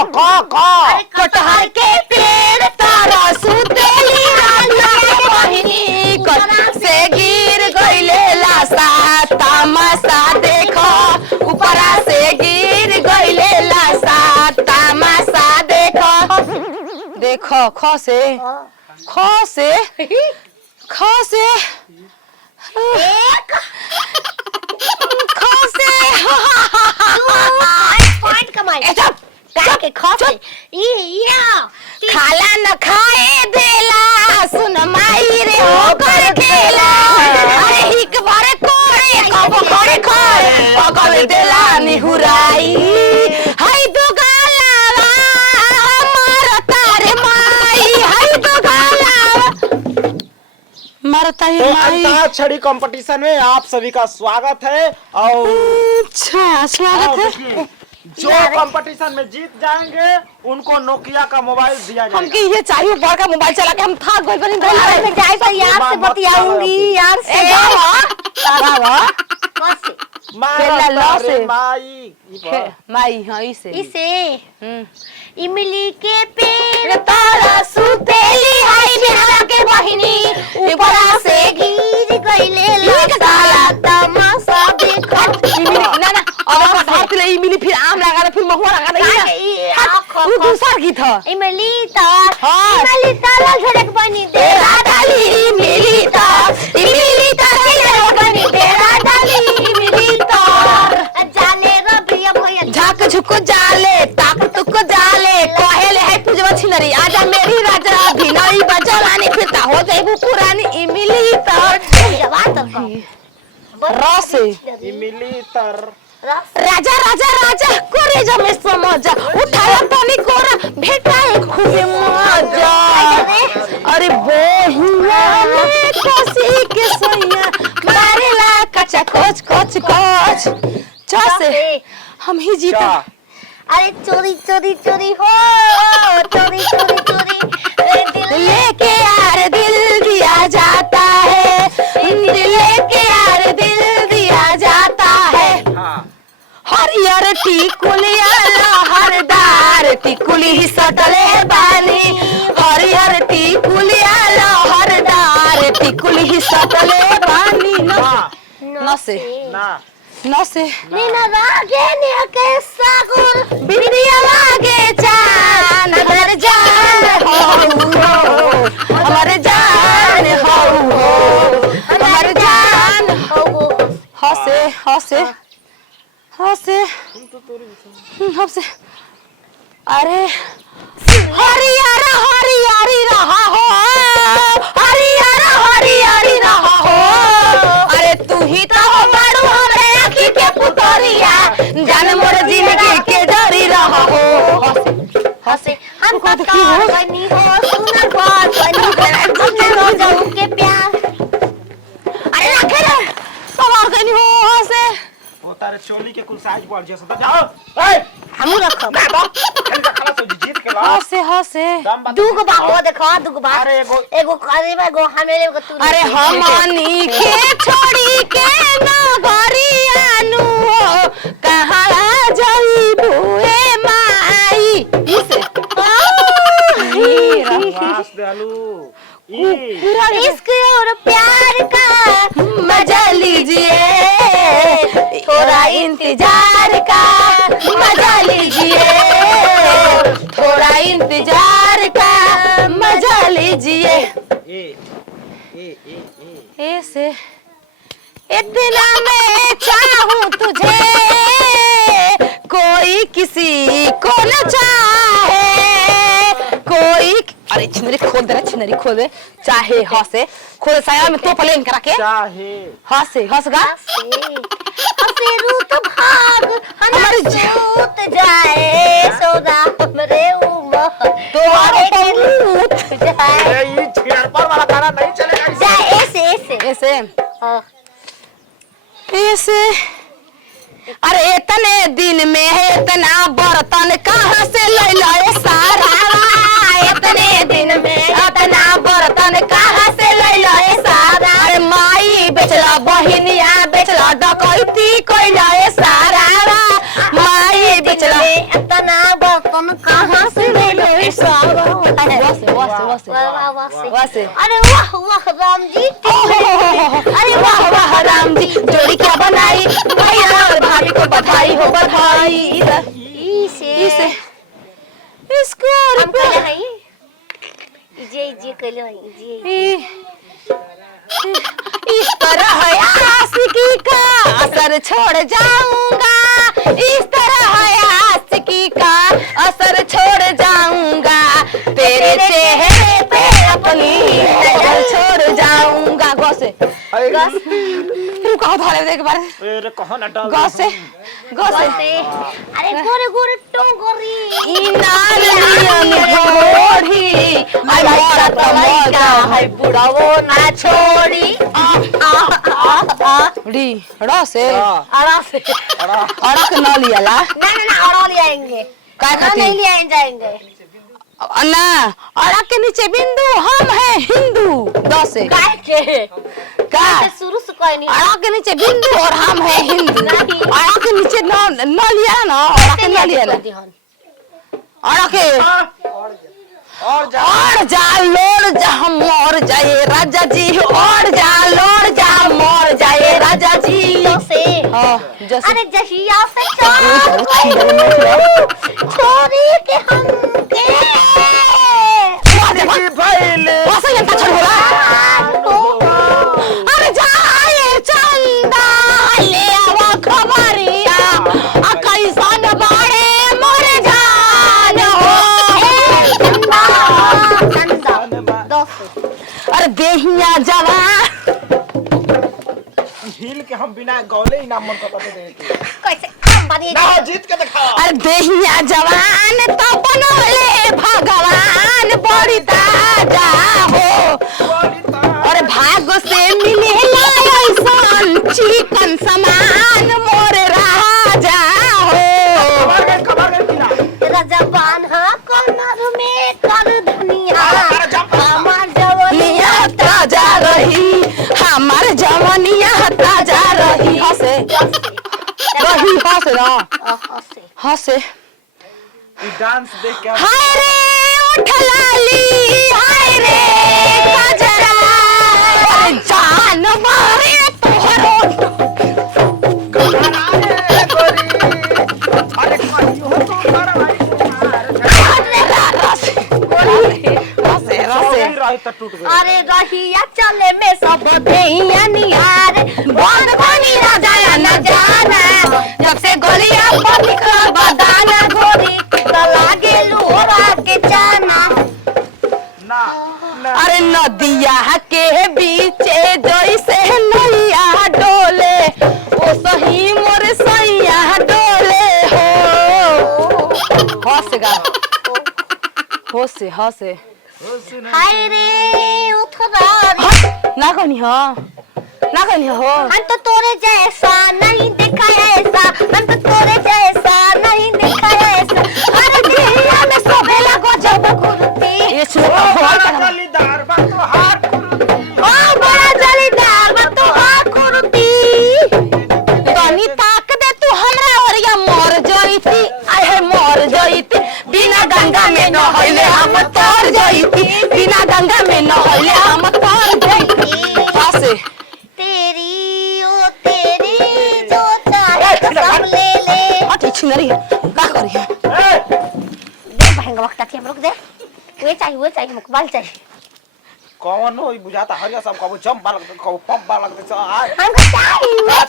कटहर के पेड़ तारा सुतेली रानिया के बहिनी कटहर से गिर गइले लासा तमाशा देखो ऊपरा से गिर गइले लासा तमाशा देखो देखो ख से एक खसे पॉइंट कमाई के खसे खाला न खाए देला सुन माई रे होकर खेला अरे हिक भरे कोड़े कब कोड़े खोए पकड़ देला निहुराई हाय दो गाला मारता रे माई हाय दो गाला मारता ही तो माई। अंताक्षरी कंपटीशन में आप सभी का स्वागत है और अच्छा स्वागत है। देखिए, जो कंपटीशन में जीत जाएंगे उनको नोकिया का मोबाइल दिया जाएगा। हमके ये चाहिए बड़ का मोबाइल चला के हम थक गए बनी मैं जाए तो यार से बतियाऊंगी यार से खेला लो से। माई माई हाँ इसे इसे इमली के पेड़ तारा सुतेली हाय बिहार के बहिनी ऊपरा से गिर गइले लासा तमाशा देखो ना ना अब कटहर ले इमली फिर आम लगा दे फिर महुआ लगा दे वो दूसरा गीत है इमली ताल झड़क बनी तेरा डाली इमली तार बनी तेरा डाली इमली तार जाले रबिया भैया झाक झुक जाले ताक तुक जाले कहेले है पूजवा छिनरी आजा मेरी राजा भिनई बजवानी फिरता हो जाइबू पुरानी इमली तार रस इमली तर राजा राजा राजा कोरे जमे समझा उठाया पानी कोरा भेटाए खूबे मजा अरे बहुआ में कोसी के सोया मारेला कचा कोच कोच कोच चसे हम ही जीता। अरे चोरी चोरी चोरी हो चोरी चोरी चोरी लेके यार दिल दिया जाता है लेके यार दिल दिया जाता है हरियर टिकुलिया लहरदार टिकुली ही सटले बानी हरियर टिकुलिया लहरदार टिकुली ही सटले बानी नसे नसे नीना रागे ने के सागुर बिंदिया लागे चान हमारे जान हो हमारे जान हो हमारे जान हंसे हंसे हंसे हंसे अरे हरियर हरियारी रहा हो हरियर हरियारी रहा हो अरे तू ही तो हो बड़ू हमें आँखी के पुतरिया जान मोर जिंदगी के डरी रहा हो हंसे हम कतार बनी हो सुनर बात बनी हमने रोज़ों के प्यार अरे रखे रे कमाल कनी हो हंसे वो तारे चोली के कुल साइज बढ़ जैसा जाओ ए हम रखब खाना तो जीत के ला हंसे हंसे दूगो बाहो देखो दूगो बा अरे एगो करीब एगो हमें एगो तू अरे हमनी के छोड़ी के नगरियानु कहाँ जाइबू ए माई इसे वास दयालु पूरा इश्क और प्यार का मजा लीजिए थोड़ा इंतजार का मजा लीजिए थोड़ा इंतजार का मजा लीजिए ऐसे इतना मैं चाहूं तुझे कोई किसी को न चाहे कोई अरे छिनरी खोल दे छिनरी खोल दे चाहे हंसे खोल साया में तो प्लेन करा के चाहे हंसे हंसगा हंसे रूत भाग हमारे सूत जाए सौदा हमरे उमर तुम्हारे पौत जाए ये छेड़पर वाला गाना नहीं चलेगा जाए ऐसे ऐसे ऐसे हाँ। ऐसे अरे इतने दिन में है इतना बर्तन कहाँ से ले लाए सारा इतने दिन में इतना बर्तन कहाँ से ले लाए सारा अरे माई बेचला बहिनिया बेचला डकैती कोई लाए सारा माई बेचला इतना बर्तन सावन कहाँ से मिले सावन। वासे अरे वाह वाह राम जी, अरे वाह वाह राम जी, जोड़ी क्या बनाई भैया और भाभी को बधाई हो बधाई। इसे इसको हम कहले हई जे कहले हई जे इस तरह है आशिकी का असर छोड़ जाऊंगा, इस तरह है आशिकी का असर छोड़ जाऊंगा, तेरे चेहरे पे अपनी नजर छोड़ जाऊंगा। गोसे तू कहो धारे देख बारे अरे कहां नटा गोसे गोसे अरे गोरे गोरे टोंगरी इनालियन घोड़ी आई मोरा तमोगा है बुढ़ावो ना छोड़ी डी रसे आरा से अड़क न लियाला ना अड़ा ले आएंगे, का खाती नहीं ले जाएंगे ना अड़क के नीचे बिंदु हम हैं हिंदू दसे काय के का शुरू से कोई नहीं अड़क के नीचे बिंदु और हम हैं हिंदू। नहीं। अड़क के नीचे न लिया ना अड़क न लियाला अड़क के और जा लोड़ जा मोर जाए राजा जी, और जा लोड़ जा मोर जाए राजा जी। से जैसे अरे जहिया से छोरी के हम के भाई अरे जाए चंदा ले आवा खबरिया कैसन बाड़े मोर जान हो। अरे देहिया जवान हिल के हम बिना गौले ही नाम मन को पता दे कैसे हम बनी ना जीत के दिखाओ। अरे देहिया जवान तो बनोले भगवान बड़ी ताजा हो। अरे भाग से मिले ऐसन चिकन समान मोर राजा हो। रजबान हा कमर में कर धनिया हमार जवनिया निया ताजा रही हमार जवनिया ताजा रही। हंसे रही हंसे ना हंसे ई डांस देख के हाय रे उठ लाली हाय रे गजरा जान मारे तोहरो अरे कहियो हो तो बड़ा भाई हंसे हंसे रही त टूट गई। अरे रहिया चले में सब देहिया निहार बंद बनी राजा न जाना जब से गोलियां पर निकल बदाना गोरी गला के लोरा के जाना ना ना अरे नदिया के बीचे जैसे नैया डोले ओ सही मोर सैया डोले हो। हंसेगा हंसे हंसे हाय रे उठरारी ना कहनी हाँ ना कहनी हो। हम तो तोरे जैसा नहीं देखा ऐसा, हम तो तोरे जैसा नहीं देखा ऐसा। अरे दिया में सोभेला गजब कुर्ती ये छोटा बड़ा जलीदार बा तो हार ओ बड़ा जलीदार बा तो हार कुर्ती। तनी ताक दे तू हमरा ओरिया मर जईती आहे मर जईती बिना गंगा में न होइले हम तर जईती बिना गंगा में न होइले हम तर जईती। हंसे तेरी ओ तेरी जो चाहे सब ले ले। अति छिनरी का करी दे बहंगा वक्त आती हम रुक दे। वो चाहिए मुकबाल चाहिए। कौन हो ई बुझाता हरिया सब कबो जंप बालक कबो पंप बालक से आ हमको चाहिए